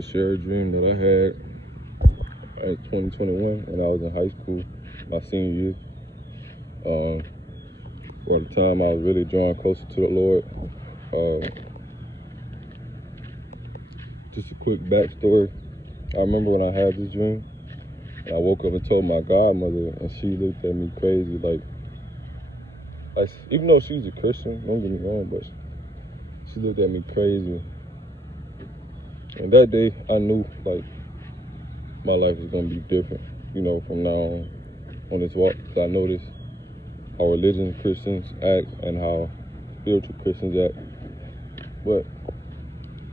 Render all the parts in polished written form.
to share a dream that I had in 2021 when I was in high school, my senior year. At the time I was really drawing closer to the Lord. Just a quick backstory. I remember when I had this dream, and I woke up and told my godmother, and she looked at me crazy, like even though she's a Christian, don't get me wrong, but she looked at me crazy. And that day, I knew, like, my life was gonna be different, from now on this walk. I noticed how religious Christians act and how spiritual Christians act. But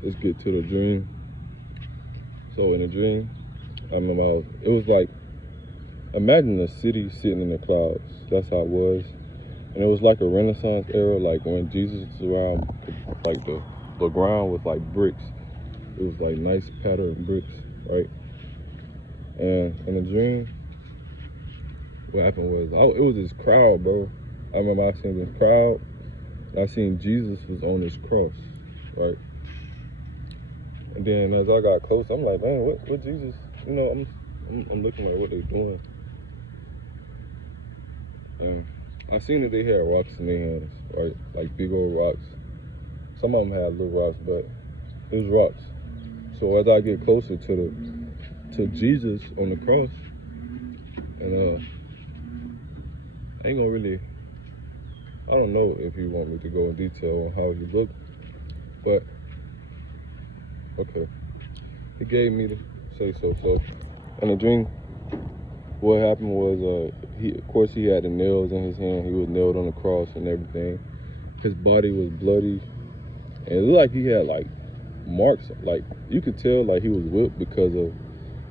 let's get to the dream. So in the dream, I remember it was like, imagine a city sitting in the clouds. That's how it was. And it was like a Renaissance era, like when Jesus was around, like the ground was like bricks. It was like nice patterned bricks, right? And in the dream, what happened was, it was this crowd, bro. I remember I seen this crowd, and I seen Jesus was on this cross, right? And then as I got close, I'm like, man, what Jesus? I'm looking like what they doing. I seen that they had rocks in their hands, right? Like big old rocks. Some of them had little rocks, but it was rocks. So as I get closer to Jesus on the cross, and I ain't gonna really, I don't know if you want me to go in detail on how he looked, but okay. He gave me to say so. So in the dream, what happened was, of course he had the nails in his hand. He was nailed on the cross and everything. His body was bloody, and it looked like he had like marks. Like you could tell, like he was whipped because of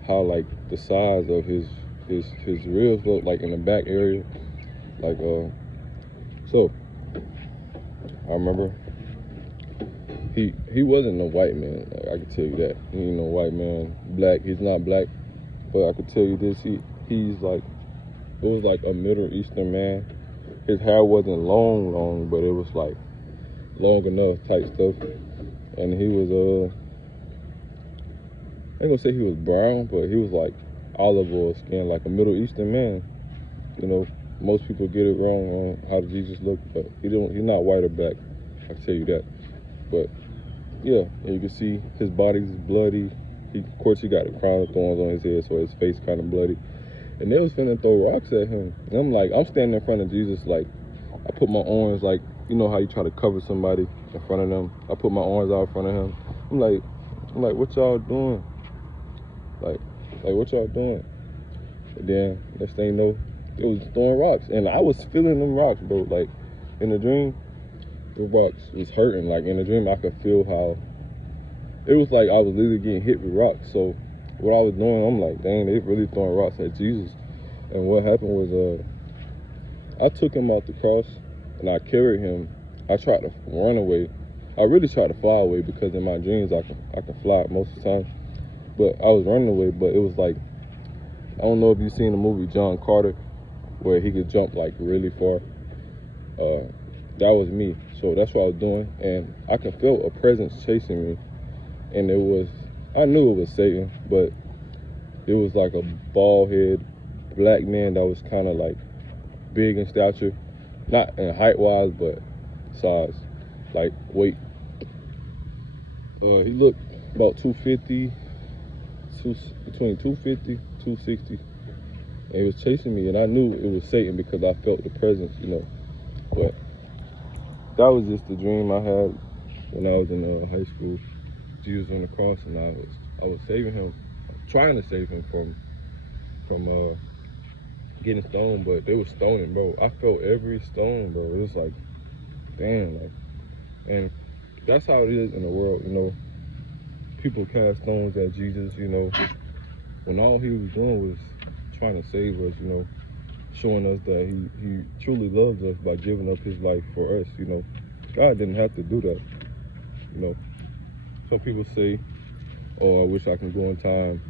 how like the size of his ribs looked like in the back area. Like so I remember he wasn't no white man. Like, I can tell you that he ain't no white man. Black, he's not black, but I could tell you this: he's like, it was like a Middle Eastern man. His hair wasn't long, but it was like long enough type stuff. And he was I ain't gonna say he was brown, but he was like olive oil skin, like a Middle Eastern man. Most people get it wrong on how Jesus looked, but he's not white or black. I can tell you that. But yeah, and you can see his body's bloody. Of course, he got a crown of thorns on his head, so his face kind of bloody. And they was finna throw rocks at him. And I'm standing in front of Jesus, like, I put my arms, like, you know how you try to cover somebody in front of them? I put my arms out in front of him. I'm like, what y'all doing? Like, what y'all doing? And then, next thing you know, it was throwing rocks. And I was feeling them rocks, bro. Like, in the dream, the rocks was hurting. Like, in the dream, I could feel how, it was like I was literally getting hit with rocks. So, what I was doing, I'm like, dang, they really throwing rocks at Jesus. And what happened was, I took him off the cross, and I carried him. I tried to run away. I really tried to fly away because in my dreams, I can fly most of the time. But I was running away, but it was like, I don't know if you've seen the movie John Carter, where he could jump like really far. That was me. So that's what I was doing. And I could feel a presence chasing me. And I knew it was Satan, but it was like a bald head black man that was kind of like big in stature. Not in height wise, but size, like weight. He looked about 250, between 250, 260. And he was chasing me, and I knew it was Satan because I felt the presence, But that was just the dream I had when I was in high school. Jesus on the cross, and I was saving him, trying to save him from getting stoned, but they were stoning, bro. I felt every stone, bro. It was like, damn, like, and that's how it is in the world, People cast stones at Jesus, when all he was doing was trying to save us, showing us that he truly loves us by giving up his life for us, God didn't have to do that, Some people say, oh, I wish I can go in time.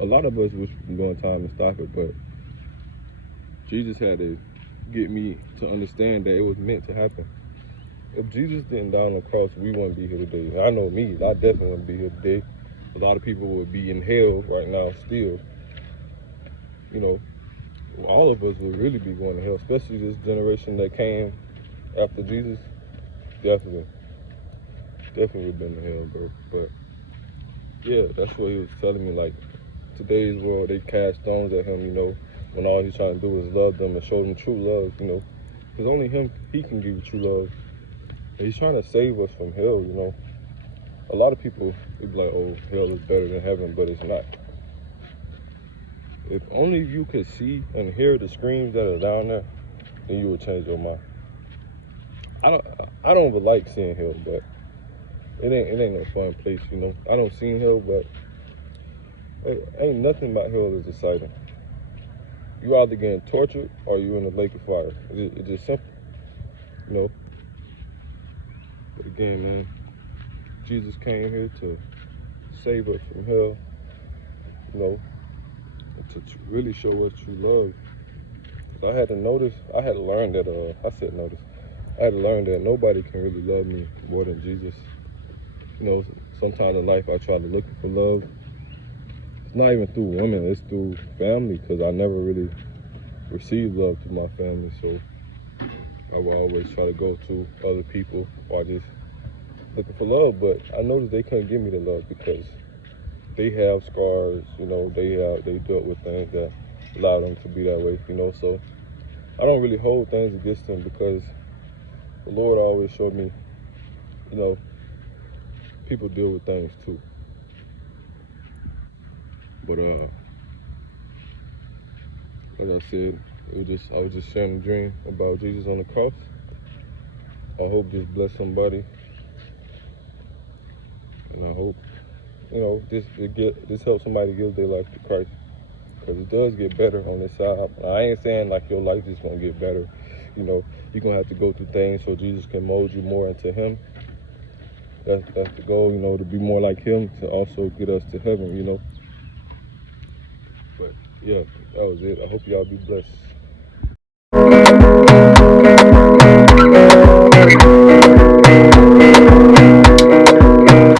A lot of us wish we can go in time and stop it, but Jesus had to get me to understand that it was meant to happen. If Jesus didn't die on the cross, we wouldn't be here today. I know me, I definitely wouldn't be here today. a lot of people would be in hell right now still. You know, all of us would really be going to hell, especially this generation that came after Jesus. Definitely been to hell, bro. But yeah, that's what he was telling me. Like, today's world, they cast stones at him, you know, when all he's trying to do is love them and show them true love, you know, because only he can give you true love. And he's trying to save us from hell, you know. A lot of people, they be like, oh, hell is better than heaven, but it's not. If only you could see and hear the screams that are down there, then you would change your mind. I don't even like seeing hell, but it ain't no fun place, you know. I don't see hell, but ain't nothing about hell is exciting. You either getting tortured or you in a lake of fire. It's just simple, you know. But again, man, Jesus came here to save us from hell, you know, and to really show us true love. So I had to learn that, I had to learn that nobody can really love me more than Jesus. You know, sometimes in life I try to look for love. It's not even through women, it's through family, because I never really received love through my family. So I will always try to go to other people or just looking for love. But I noticed they couldn't give me the love because they have scars, you know, they dealt with things that allowed them to be that way, you know. So I don't really hold things against them because the Lord always showed me, you know, people deal with things too. But like I said, I was just sharing a dream about Jesus on the cross. I hope this bless somebody, and I hope, you know, this helps somebody give their life to Christ, because it does get better on this side. I ain't saying like your life is gonna get better, you know. You're gonna have to go through things so Jesus can mold you more into Him. That's the goal, you know, to be more like Him, to also get us to heaven, you know. But yeah, that was it. I hope y'all be blessed.